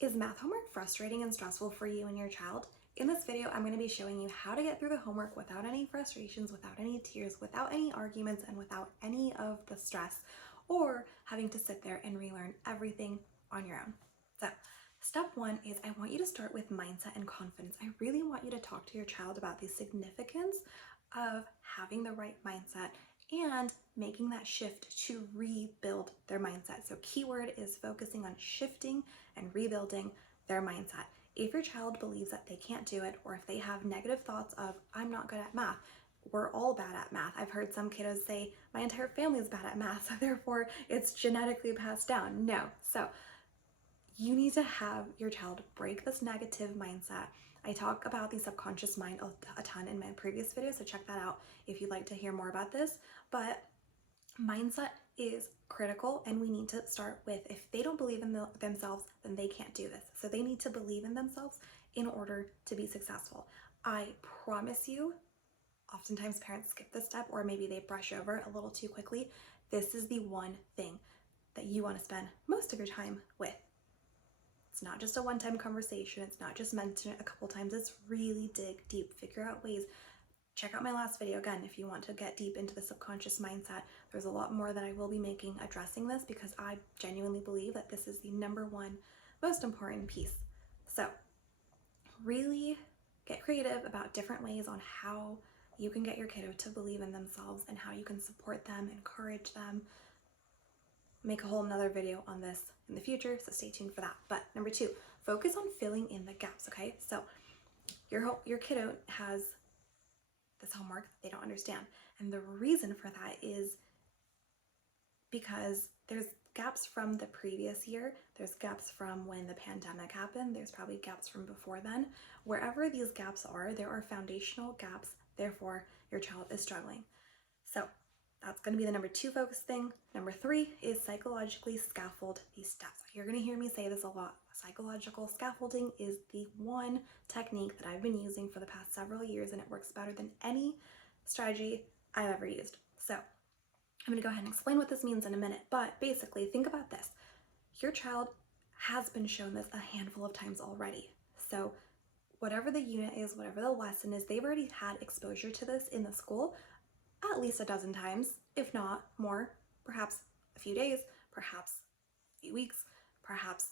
Is math homework frustrating and stressful for you and your child? In this video, I'm going to be showing you how to get through the homework without any frustrations, without any tears, without any arguments, and without any of the stress or having to sit there and relearn everything on your own. So, step one is I want you to start with mindset and confidence. I really want you to talk to your child about the significance of having the right mindset and making that shift to rebuild their mindset. So keyword is focusing on shifting and rebuilding their mindset. If your child believes that they can't do it, or if they have negative thoughts of, I'm not good at math, we're all bad at math. I've heard some kiddos say, my entire family is bad at math, so therefore it's genetically passed down. No. So you need to have your child break this negative mindset. I talk about the subconscious mind a ton in my previous video, so check that out if you'd like to hear more about this. But mindset is critical, and we need to start with, if they don't believe in themselves, then they can't do this. So they need to believe in themselves in order to be successful. I promise you, oftentimes parents skip this step, or maybe they brush over it a little too quickly. This is the one thing that you want to spend most of your time with. It's not just a one-time conversation. It's not just mention it a couple times. It's really dig deep, figure out ways. Check out my last video again if you want to get deep into the subconscious mindset. There's a lot more that I will be making addressing this, because I genuinely believe that this is the number one most important piece. So really get creative about different ways on how you can get your kiddo to believe in themselves and how you can support them, encourage them. Make a whole nother video on this in the future, so stay tuned for that. But number two, focus on filling in the gaps, okay? So your kiddo has this homework that they don't understand, and the reason for that is because there's gaps from the previous year, there's gaps from when the pandemic happened, there's probably gaps from before then. Wherever these gaps are, there are foundational gaps, therefore your child is struggling. So that's going to be the number two focus thing. Number three is psychologically scaffold these steps. You're going to hear me say this a lot. Psychological scaffolding is the one technique that I've been using for the past several years, and it works better than any strategy I've ever used. So I'm going to go ahead and explain what this means in a minute, but basically think about this. Your child has been shown this a handful of times already. So whatever the unit is, whatever the lesson is, they've already had exposure to this in the school at least a dozen times, if not more, perhaps a few days, perhaps a few weeks, perhaps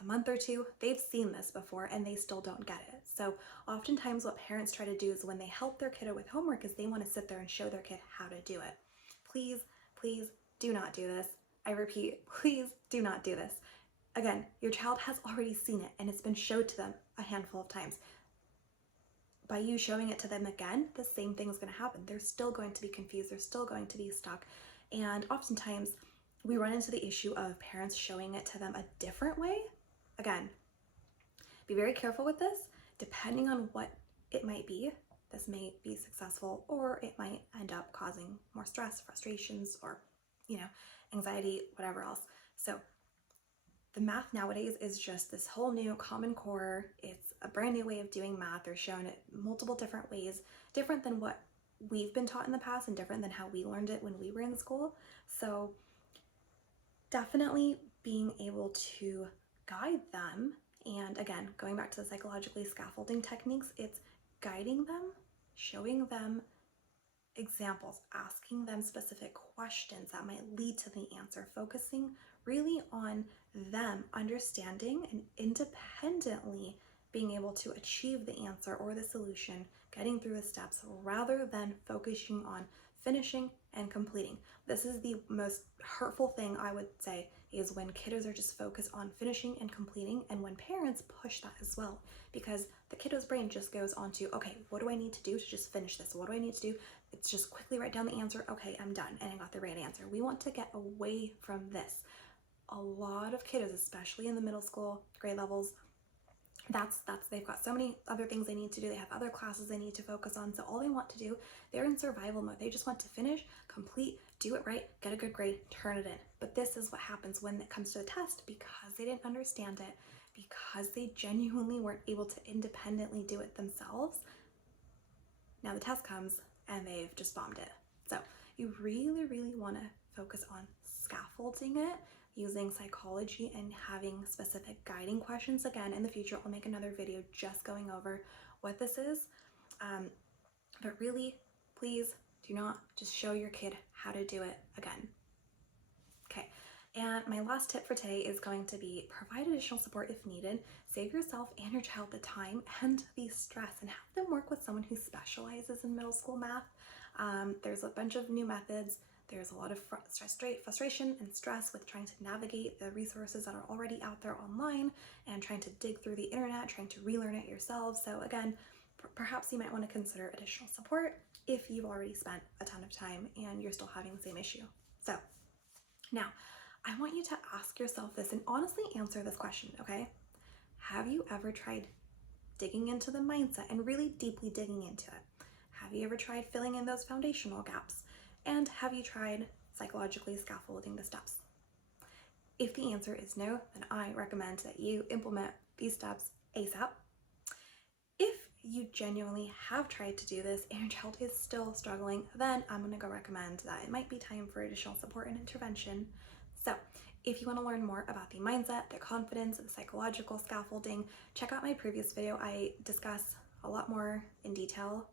a month or two. They've seen this before and they still don't get it. So oftentimes what parents try to do is, when they help their kiddo with homework, is they want to sit there and show their kid how to do it. Please, please do not do this. I repeat, please do not do this. Again, your child has already seen it and it's been showed to them a handful of times. By you showing it to them again, the same thing is going to happen. They're still going to be confused. They're still going to be stuck. And oftentimes we run into the issue of parents showing it to them a different way. Again, be very careful with this. Depending on what it might be, this may be successful, or it might end up causing more stress, frustrations, or, anxiety, whatever else. So the math nowadays is just this whole new Common Core. It's a brand new way of doing math. They're shown it multiple different ways, different than what we've been taught in the past and different than how we learned it when we were in school. So definitely being able to guide them, and again, going back to the psychologically scaffolding techniques, it's guiding them, showing them examples, asking them specific questions that might lead to the answer, focusing really on them understanding and independently being able to achieve the answer or the solution, getting through the steps, rather than focusing on finishing and completing. This is the most hurtful thing, I would say, is when kiddos are just focused on finishing and completing, and when parents push that as well, because the kiddo's brain just goes on to, okay, what do I need to do to just finish this? What do I need to do? It's just quickly write down the answer. Okay, I'm done, and I got the right answer. We want to get away from this. A lot of kiddos, especially in the middle school grade levels, they've got so many other things they need to do. They have other classes they need to focus on. So all they want to do, they're in survival mode. They just want to finish, complete, do it right, get a good grade, turn it in. But this is what happens when it comes to the test, because they didn't understand it, because they genuinely weren't able to independently do it themselves. Now the test comes and they've just bombed it. So you really, really want to focus on scaffolding it. using psychology and having specific guiding questions. Again, in the future, I'll make another video just going over what this is. But really, please do not just show your kid how to do it again. Okay, and my last tip for today is going to be provide additional support if needed. Save yourself and your child the time and the stress, and have them work with someone who specializes in middle school math. There's a bunch of new methods. There's a lot of frustration and stress with trying to navigate the resources that are already out there online and trying to dig through the internet, trying to relearn it yourself. So again, perhaps you might want to consider additional support if you've already spent a ton of time and you're still having the same issue. So now I want you to ask yourself this and honestly answer this question, okay? Have you ever tried digging into the mindset and really deeply digging into it? Have you ever tried filling in those foundational gaps? And have you tried psychologically scaffolding the steps? If the answer is no, then I recommend that you implement these steps ASAP. If you genuinely have tried to do this and your child is still struggling, then I'm going to go recommend that it might be time for additional support and intervention. So if you want to learn more about the mindset, the confidence, the psychological scaffolding, check out my previous video. I discuss a lot more in detail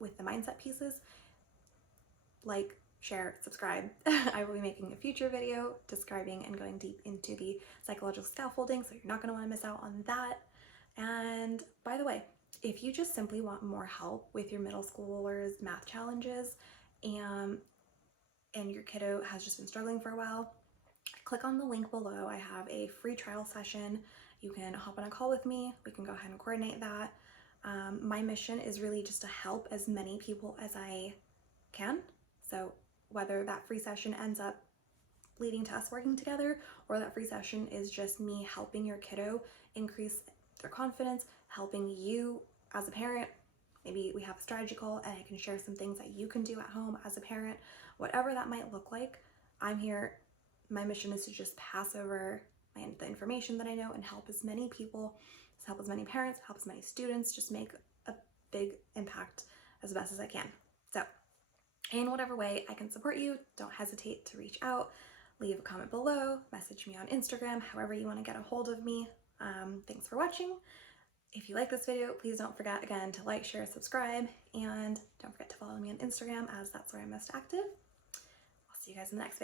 with the mindset pieces. Like, share, subscribe. I will be making a future video describing and going deep into the psychological scaffolding, so you're not going to want to miss out on that. And by the way, if you just simply want more help with your middle schoolers' math challenges and your kiddo has just been struggling for a while, click on the link below. I have a free trial session. You can hop on a call with me. We can go ahead and coordinate that. My mission is really just to help as many people as I can. So whether that free session ends up leading to us working together, or that free session is just me helping your kiddo increase their confidence, helping you as a parent, maybe we have a strategy call and I can share some things that you can do at home as a parent, whatever that might look like, I'm here. My mission is to just pass over the information that I know and help as many people, help as many parents, help as many students, just make a big impact as best as I can. So in whatever way I can support you, don't hesitate to reach out, leave a comment below, message me on Instagram, however you want to get a hold of me. Thanks for watching. If you like this video, please don't forget again to like, share, subscribe, and don't forget to follow me on Instagram, as that's where I'm most active. I'll see you guys in the next video.